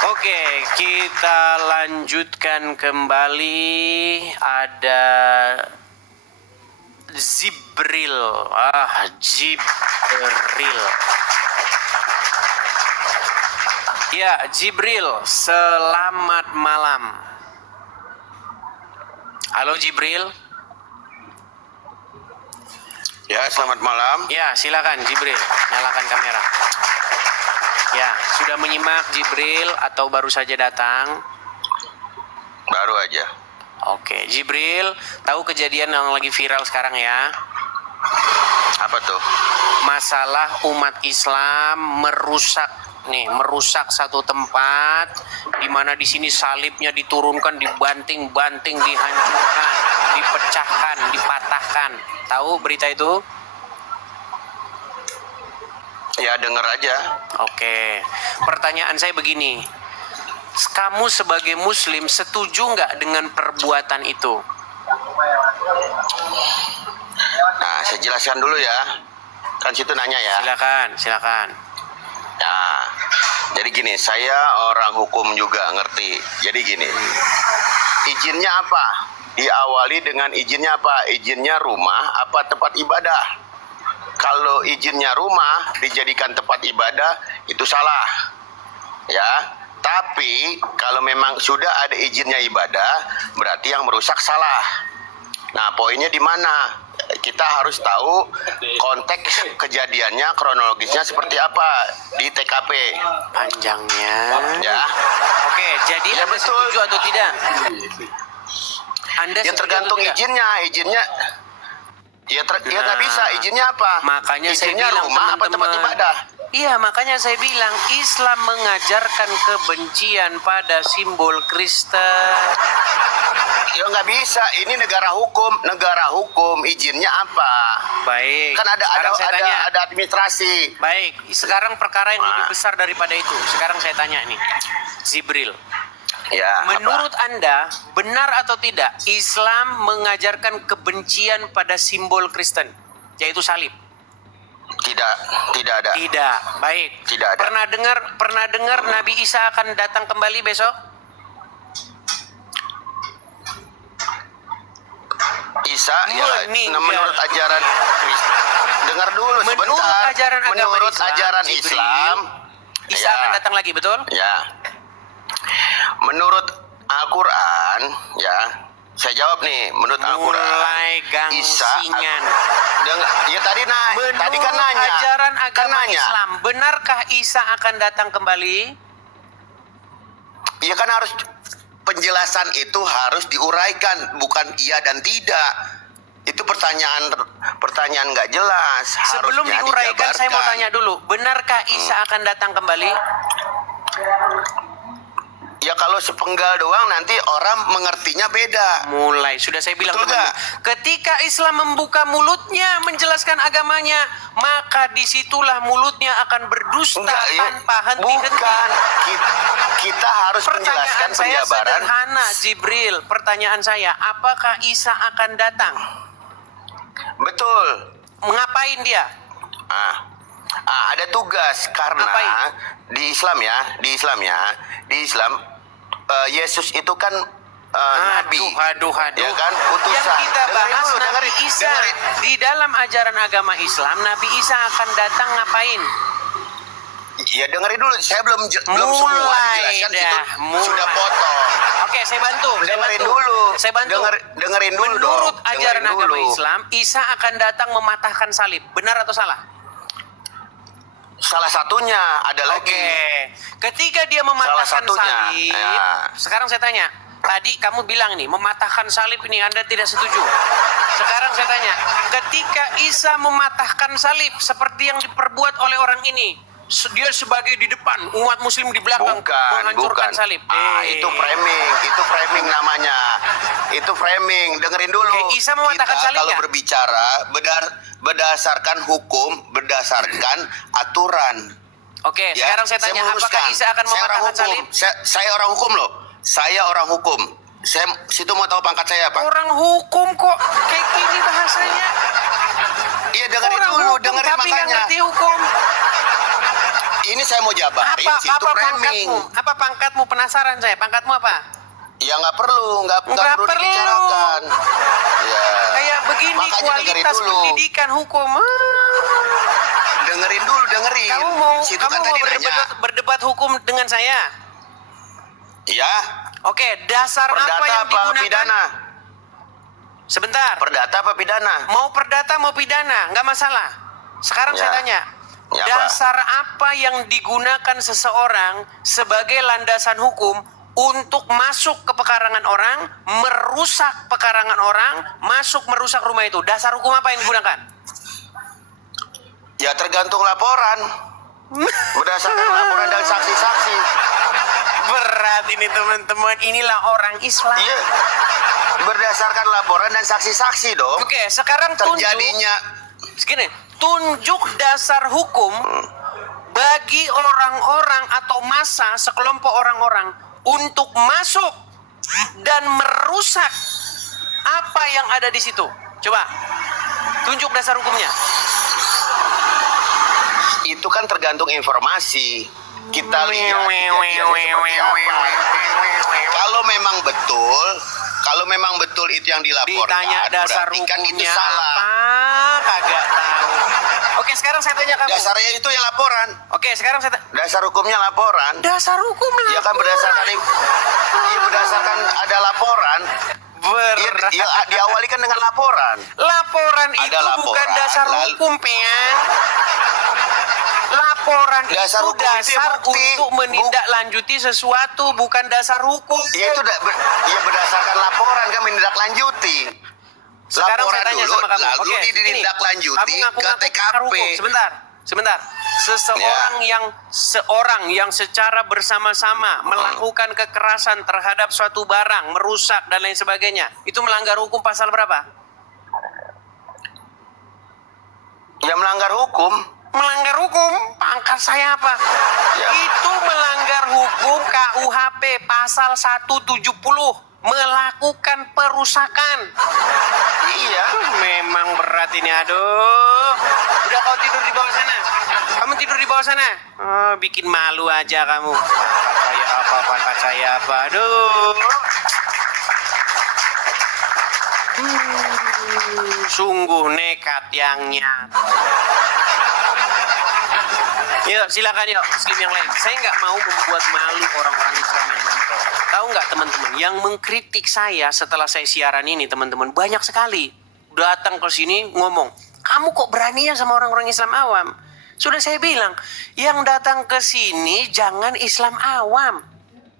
Oke, kita lanjutkan kembali. Ada Jibril. Jibril. Ya, Jibril, selamat malam. Halo Jibril. Ya, selamat malam. Ya, silakan Jibril, nyalakan kamera. Ya, sudah menyimak Jibril atau baru saja datang? Baru aja. Oke, Jibril, tahu kejadian yang lagi viral sekarang ya? Apa tuh? Masalah umat Islam merusak satu tempat di mana di sini salibnya diturunkan, dibanting-banting, dihancurkan, dipecahkan, dipatahkan. Tahu berita itu? Ya, denger aja. Oke, pertanyaan saya begini. Kamu sebagai muslim setuju nggak dengan perbuatan itu? Nah, saya jelaskan dulu ya. Kan situ nanya ya. Silakan. Nah, jadi gini, saya orang hukum juga ngerti. Jadi gini, izinnya apa? Diawali dengan izinnya apa? Izinnya rumah apa tempat ibadah? Kalau izinnya rumah dijadikan tempat ibadah, itu salah. Ya, tapi kalau memang sudah ada izinnya ibadah, berarti yang merusak salah. Nah, poinnya di mana? Kita harus tahu konteks kejadiannya, kronologisnya seperti apa di TKP. Panjangnya. Ya. Oke, jadi Ya, Anda betul. setuju atau tidak? Anda Ya setuju tergantung atau tidak? izinnya. Ya nggak bisa. Izinnya apa? Makanya saya Izinnya bilang rumah apa tempat teman-teman. ibadah? Iya, makanya saya bilang Islam mengajarkan kebencian pada simbol Kristen. Ya nggak bisa. Ini negara hukum. Izinnya apa? Baik. Kan Sekarang saya tanya. ada administrasi. Baik, sekarang perkara yang lebih besar daripada itu. Sekarang saya tanya nih, Jibril. Ya. Menurut Anda, benar atau tidak Islam mengajarkan kebencian pada simbol Kristen, yaitu salib? Tidak ada. Tidak. Baik. Tidak ada. Pernah dengar Nabi Isa akan datang kembali besok? Isa ya, Meninggal. menurut ajaran Kristen. Dengar dulu sebentar. Menurut ajaran agama Menurut Islam, ajaran Jibril, Islam, Isa ya. akan datang lagi, betul? Ya. Menurut Al-Quran, ya, saya jawab nih. Menurut Al-Quran, Mulai gangsingan. tadi kan Menurut nanya. ajaran Kan agama nanya. Islam, benarkah Isa akan datang kembali? Ya kan harus penjelasan itu harus diuraikan, bukan iya dan tidak. Itu pertanyaan nggak jelas. Sebelum Harusnya diuraikan, saya mau dijabarkan. tanya dulu, benarkah Isa akan datang kembali? Ya kalau sepenggal doang nanti orang mengertinya beda. Mulai, sudah saya bilang Betul teman-teman. nggak? Ketika Islam membuka mulutnya menjelaskan agamanya, maka disitulah mulutnya akan berdusta tanpa henti-henti. Bukan. Kita harus menjelaskan Pertanyaan saya penjabaran. sederhana, Jibril. Pertanyaan saya, apakah Isa akan datang? Betul. Mengapain dia? Ada tugas karena Ngapain? di Islam Yesus itu kan nabi. Aduh. Ya kan, utusan. Yang kita bahas Nabi Dengerin. Isa. Di dalam ajaran agama Islam, Nabi Isa akan datang ngapain? Ya dengerin dulu, saya belum semua dijelaskan itu sudah potong. Oke, saya bantu. Dengerin dulu. Saya bantu. Dengerin dulu. Menurut dong. ajaran Dengerin agama dulu. Islam, Isa akan datang mematahkan salib. Benar atau salah? Salah satunya ada lagi. Oke. Ketika dia mematahkan Salah satunya, salib, ya. sekarang saya tanya. Tadi kamu bilang nih, mematahkan salib ini Anda tidak setuju. Sekarang saya tanya, ketika Isa mematahkan salib seperti yang diperbuat oleh orang ini, dia sebagai di depan, umat muslim di belakang menghancurkan salib. Itu framing namanya. Itu framing. Dengerin dulu. Oke, Isa mematahkan Kita salibnya. kalau berbicara berdasarkan hukum, berdasarkan aturan. Oke, Ya, sekarang saya tanya, apakah meluruskan. Isa akan Saya orang mematahkan hukum. salib? Saya orang hukum loh. Saya orang hukum. Saya situ mau tahu pangkat saya apa? Orang hukum kok kayak gini bahasanya. Iya dengerin Orang dulu, hukum dengerin tapi nggak makanya. ngerti hukum. ini saya mau jabarin, Apa situ framing. pangkatmu? Apa pangkatmu? Penasaran saya. Pangkatmu apa? Ya nggak perlu Nggak perlu. dibicarakan. Ya. Kayak begini Makanya dengerin kualitas dulu. pendidikan hukum. Dengerin dulu, dengerin. Kamu Situ kan mau tadi nanya. berdebat hukum dengan saya? Ya, Oke, dasar perdata apa yang apa digunakan? pidana? Sebentar. Perdata apa pidana? Mau perdata mau pidana, nggak masalah. Sekarang Ya. saya tanya, Ya, apa? dasar apa yang digunakan seseorang sebagai landasan hukum untuk masuk ke pekarangan orang, merusak pekarangan orang, masuk merusak rumah itu? Dasar hukum apa yang digunakan? Ya tergantung laporan. Berdasarkan laporan dan saksi-saksi. Berat ini teman-teman, inilah orang Islam. Iya. Berdasarkan laporan dan saksi-saksi dong. Oke, sekarang Terjadinya tunjuk dasar hukum bagi orang-orang atau massa sekelompok orang-orang untuk masuk dan merusak apa yang ada di situ. Coba tunjuk dasar hukumnya. itu kan tergantung informasi. Kita lihat kejadiannya seperti apa. Kalau memang betul itu yang dilaporkan, Ditanya dasar berarti kan itu hukumnya salah. apa? Kagak tahu. Oke, sekarang saya tanya kamu. Dasarnya itu ya laporan. Oke, sekarang saya Dasar hukumnya laporan. dasar hukum lah. Ya kan berdasarkan ada laporan. Ya, diawali kan dengan laporan. Laporan Ada itu laporan, bukan dasar hukum, Pean. Laporan Dasar itu hukum itu ya dasar bukti. untuk menindaklanjuti sesuatu, bukan dasar hukum. Ya itu berdasarkan laporan kan menindaklanjuti. Sekarang Laporan saya tanya dulu, sama kamu. lalu Oke, ditindaklanjuti kamu ngaku-ngaku ke pakar TKP. hukum. Sebentar. Seorang yang secara bersama-sama melakukan kekerasan terhadap suatu barang, merusak dan lain sebagainya, itu melanggar hukum pasal berapa? Ya melanggar hukum. Melanggar hukum, pangkat saya apa? Ya. Itu melanggar hukum KUHP pasal 170, melakukan perusakan. Iya. Memang berat ini, aduh. Udah kau tidur di bawah sana. Kamu tidur di bawah sana. Oh, bikin malu aja kamu. Pangkat saya apa? Aduh. Sungguh nekat yang nyata. Yuk, silakan yuk, Muslim yang lain. Saya nggak mau membuat malu orang-orang Islam yang nonton. Tahu nggak teman-teman, yang mengkritik saya setelah saya siaran ini, teman-teman, banyak sekali. Datang ke sini ngomong, kamu kok beraninya sama orang-orang Islam awam? Sudah saya bilang, yang datang ke sini jangan Islam awam.